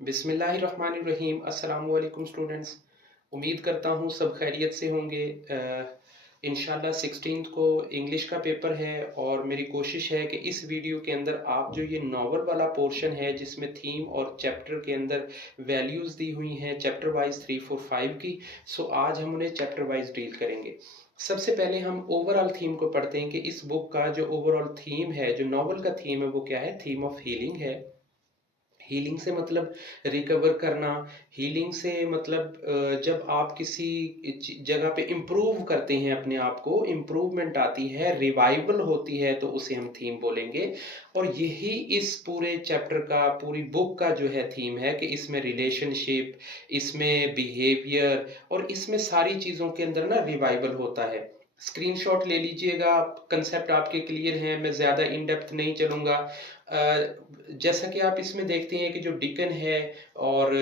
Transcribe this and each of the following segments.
बिस्मिल्लाहिर्रहमानिर्रहीम। अस्सलाम वालेकुम स्टूडेंट्स। उम्मीद करता हूँ सब खैरियत से होंगे। इंशाल्लाह 16 को इंग्लिश का पेपर है और मेरी कोशिश है कि इस वीडियो के अंदर आप जो ये नावल वाला पोर्शन है जिसमें थीम और चैप्टर के अंदर वैल्यूज़ दी हुई हैं चैप्टर वाइज 3 4 5 की, सो आज हम उन्हें चैप्टर वाइज डील करेंगे। सबसे पहले हम ओवरऑल थीम को पढ़ते हैं कि इस बुक का जो ओवरऑल थीम है, जो नावल का थीम है, वो क्या है। थीम ऑफ हीलिंग है। हीलिंग से मतलब रिकवर करना। हीलिंग से मतलब जब आप किसी जगह पे इम्प्रूव करते हैं, अपने आप को इम्प्रूवमेंट आती है, रिवाइवल होती है, तो उसे हम थीम बोलेंगे। और यही इस पूरे चैप्टर का, पूरी बुक का जो है थीम है कि इसमें रिलेशनशिप, इसमें बिहेवियर और इसमें सारी चीज़ों के अंदर ना रिवाइवल होता है। स्क्रीनशॉट ले लीजिएगा, कंसेप्ट आपके क्लियर हैं, मैं ज़्यादा इन डेप्थ नहीं चलूँगा। जैसा कि आप इसमें देखते हैं कि जो डिकन है और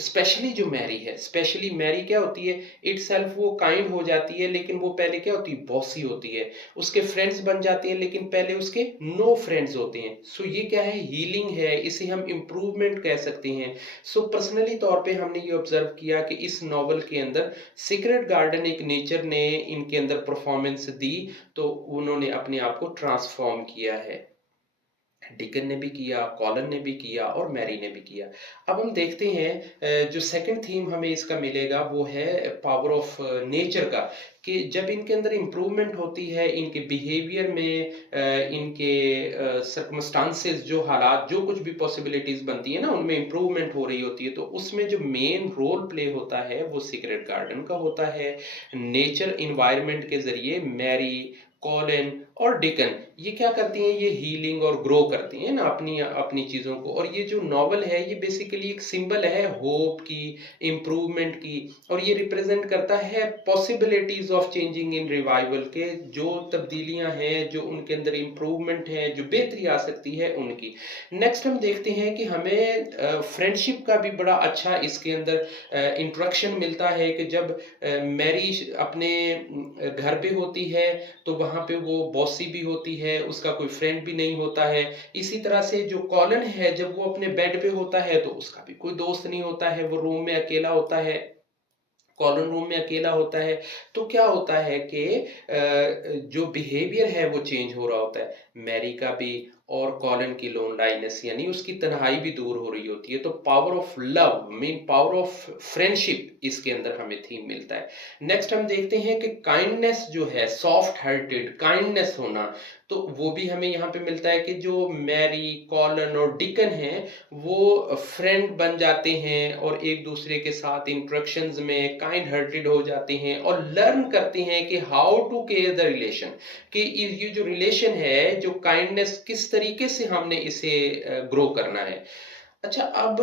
स्पेशली जो मैरी है, स्पेशली मैरी क्या होती है, इटसेल्फ वो काइंड हो जाती है, लेकिन वो पहले क्या होती है, बॉसी होती है। उसके फ्रेंड्स बन जाते हैं, लेकिन पहले उसके नो फ्रेंड्स होते हैं। सो ये क्या है, हीलिंग है, इसे हम इम्प्रूवमेंट कह सकते हैं। सो पर्सनली तौर पे हमने ये ऑब्जर्व किया कि इस नॉवल के अंदर सीक्रेट गार्डन एक नेचर ने इनके अंदर परफॉर्मेंस दी, तो उन्होंने अपने आप को ट्रांसफॉर्म किया है। डिकन ने भी किया, कॉलन ने भी किया और मैरी ने भी किया। अब हम देखते हैं जो सेकंड थीम हमें इसका मिलेगा वो है पावर ऑफ नेचर का। कि जब इनके अंदर इम्प्रूवमेंट होती है, इनके बिहेवियर में, इनके सर्कमस्टांसेस, जो हालात, जो कुछ भी पॉसिबिलिटीज बनती है ना, उनमें इम्प्रूवमेंट हो रही होती है, तो उसमें जो मेन रोल प्ले होता है वो सीक्रेट गार्डन का होता है। नेचर इन्वायरमेंट के जरिए मैरी, कॉलिन और डिकन ये क्या करती हैं, ये हीलिंग और ग्रो करती हैं ना अपनी अपनी चीज़ों को। और ये जो नॉवल है ये बेसिकली एक सिंबल है होप की, इम्प्रूवमेंट की। और ये रिप्रेजेंट करता है possibilities of changing in revival के, जो तब्दीलियां हैं, जो उनके अंदर इम्प्रूवमेंट है, जो बेहतरी आ सकती है उनकी। नेक्स्ट हम देखते हैं कि हमें फ्रेंडशिप का भी बड़ा अच्छा इसके अंदर इंट्रोडक्शन मिलता है कि जब मैरी अपने घर पे होती है तो वहाँ पे वो बॉसी भी होती है, उसका कोई फ्रेंड भी नहीं होता है। इसी तरह से जो कॉलन है, जब वो अपने बेड पे होता है तो उसका भी कोई दोस्त नहीं होता है, वो रूम में अकेला होता है, कॉलन रूम में अकेला होता है। तो क्या होता है कि जो बिहेवियर है वो चेंज हो रहा होता है, मैरी का भी और कॉलन की लोनलाइनेस यानी उसकी तन्हाई भी दूर हो रही होती है। तो power of love mean power of friendship इसके अंदर हमें थीम मिलता है। नेक्स्ट हम देखते हैं कि काइंडनेस जो है, सॉफ्ट हार्टेड काइंडनेस होना, तो वो भी हमें यहाँ पे मिलता है कि जो मैरी, कॉलन और डिकन हैं वो फ्रेंड बन जाते हैं और एक दूसरे के साथ इंट्रैक्शंस में काइंड हार्टेड हो जाते हैं और लर्न करते हैं कि how to care the relation, कि ये जो रिलेशन है, जो काइंडनेस, किस तरीके से हमने इसे ग्रो करना है। अच्छा, अब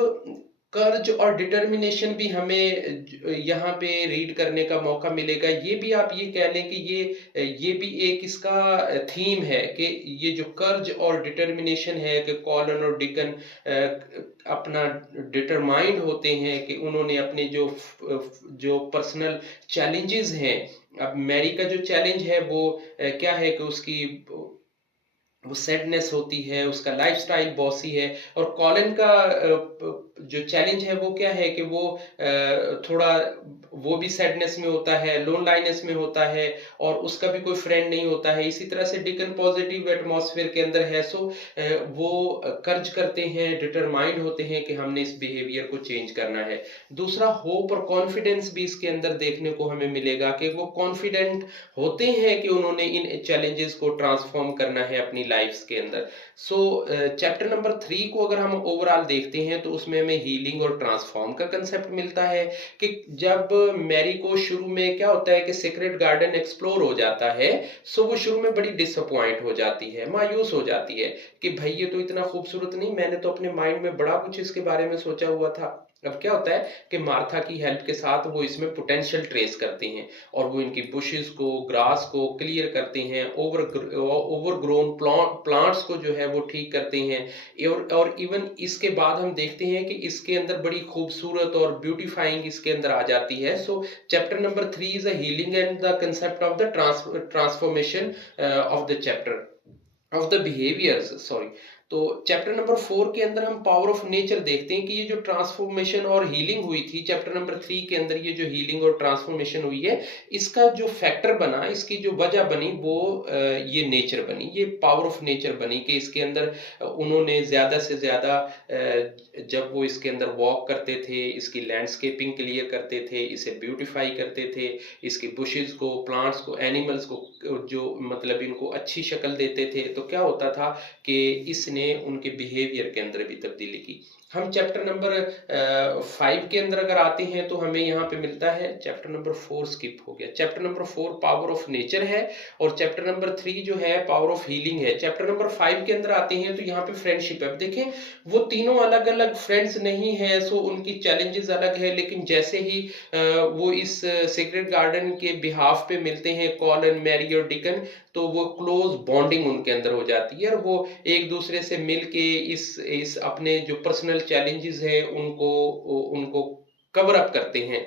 कर्ज और डिटर्मिनेशन भी हमें यहाँ पे रीड करने का मौका मिलेगा। ये भी आप ये कह लें कि ये भी एक इसका थीम है कि ये जो कर्ज और डिटर्मिनेशन है कि कॉलन और डिकन अपना डिटरमाइंड होते हैं कि उन्होंने अपने जो पर्सनल चैलेंजेस हैं। अब मैरी का जो चैलेंज है वो क्या है कि उसकी वो सैडनेस होती है, उसका लाइफस्टाइल बॉसी है। और कॉलिन का जो चैलेंज है वो क्या है कि वो थोड़ा, वो भी सैडनेस में होता है, लोनलाइनेस में होता है और उसका भी कोई फ्रेंड नहीं होता है। इसी तरह से डिकन पॉजिटिव एटमॉस्फेयर के अंदर है। सो वो कर्ज करते हैं, डिटरमाइंड होते हैं कि हमने इस बिहेवियर को चेंज करना है। दूसरा, होप और कॉन्फिडेंस भी इसके अंदर देखने को हमें मिलेगा कि वो कॉन्फिडेंट होते हैं कि उन्होंने इन चैलेंजेस को ट्रांसफॉर्म करना है अपनी लाइफ्स के अंदर। सो चैप्टर नंबर 3 को अगर हम ओवरऑल देखते हैं तो उसमें हमें हीलिंग और ट्रांसफॉर्म का कंसेप्ट मिलता है। कि जब मैरी को शुरू में क्या होता है कि सीक्रेट गार्डन एक्सप्लोर हो जाता है, सो वो शुरू में बड़ी डिसअपॉइंट हो जाती है, मायूस हो जाती है कि भाई ये तो इतना खूबसूरत नहीं, मैंने तो अपने माइंड में बड़ा कुछ इसके बारे में सोचा हुआ था। अब क्या होता है कि मार्था की हेल्प के साथ वो इसमें पोटेंशियल ट्रेस करते हैं और वो इनकी बुशेस को, ग्रास को क्लियर करते हैं, ओवरग्रोन प्लांट्स को जो है वो ठीक करते हैं। और इवन इसके बाद हम देखते हैं कि इसके अंदर बड़ी खूबसूरत और ब्यूटीफाइंग इसके अंदर आ जाती है। सो chapter number 3 is a healing and the concept of the transformation of the chapter of the behaviours, sorry. तो चैप्टर नंबर 4 के अंदर हम पावर ऑफ नेचर देखते हैं कि ये जो ट्रांसफॉर्मेशन और हीलिंग हुई थी, चैप्टर नंबर 3 के अंदर ये जो हीलिंग और ट्रांसफॉर्मेशन हुई है, इसका जो फैक्टर बना, इसकी जो वजह बनी वो ये नेचर बनी, ये पावर ऑफ नेचर बनी कि इसके अंदर उन्होंने ज़्यादा से ज़्यादा जब वो इसके अंदर वॉक करते थे, इसकी लैंडस्केपिंग क्लियर करते थे, इसे ब्यूटीफाई करते थे, इसके बुशेस को, प्लांट्स को, एनिमल्स को जो मतलब इनको अच्छी शक्ल देते थे, तो क्या होता था कि इसने उनके बिहेवियर के अंदर भी तब्दीली की। हम चैप्टर नंबर 5 के अंदर अगर आते हैं तो हमें यहाँ पे मिलता है, चैप्टर नंबर 4 स्किप हो गया, chapter number 4 power of nature है और चैप्टर नंबर 3 जो है पावर ऑफ हीलिंग है। चैप्टर नंबर 5 के अंदर आते हैं तो यहाँ पे फ्रेंडशिप है। अब देखें वो तीनों अलग अलग फ्रेंड्स नहीं है, सो उनकी चैलेंजेस अलग है, लेकिन जैसे ही वो इस सीक्रेट गार्डन के बिहाफ पे मिलते हैं, कॉलन, मैरी और डिकन, तो वो क्लोज बॉन्डिंग उनके अंदर हो जाती है और वो एक दूसरे से मिल के इस अपने जो पर्सनल चैलेंजेस है उनको उनको कवर अप करते हैं,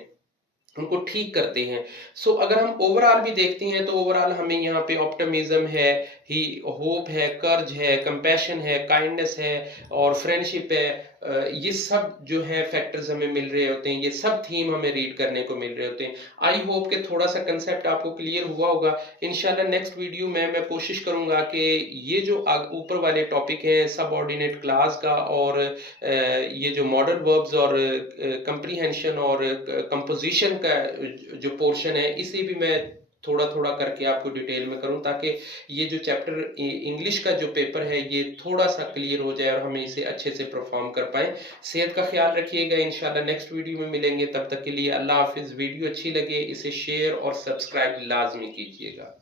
उनको ठीक करते हैं। सो अगर हम ओवरऑल भी देखते हैं तो ओवरऑल हमें यहाँ पे ऑप्टिमिज्म है, ही होप है, कर्ज है, कंपैशन है, काइंडनेस है और फ्रेंडशिप है। ये सब जो है फैक्टर्स हमें मिल रहे होते हैं, ये सब थीम हमें रीड करने को मिल रहे होते हैं। आई होप कि थोड़ा सा कंसेप्ट आपको क्लियर हुआ होगा। इंशाल्लाह नेक्स्ट वीडियो में मैं कोशिश करूंगा कि ये जो ऊपर वाले टॉपिक हैं सबऑर्डिनेट क्लास का और ये जो मॉडल वर्ब्स और कंप्रीहेंशन और कंपोजिशन का जो पोर्शन है, इसे भी मैं थोड़ा थोड़ा करके आपको डिटेल में करूं ताकि ये जो चैप्टर इंग्लिश का जो पेपर है ये थोड़ा सा क्लियर हो जाए और हम इसे अच्छे से परफॉर्म कर पाए। सेहत का ख्याल रखिएगा, इंशाल्लाह नेक्स्ट वीडियो में मिलेंगे, तब तक के लिए अल्लाह हाफिज़। वीडियो अच्छी लगे इसे शेयर और सब्सक्राइब लाजमी कीजिएगा।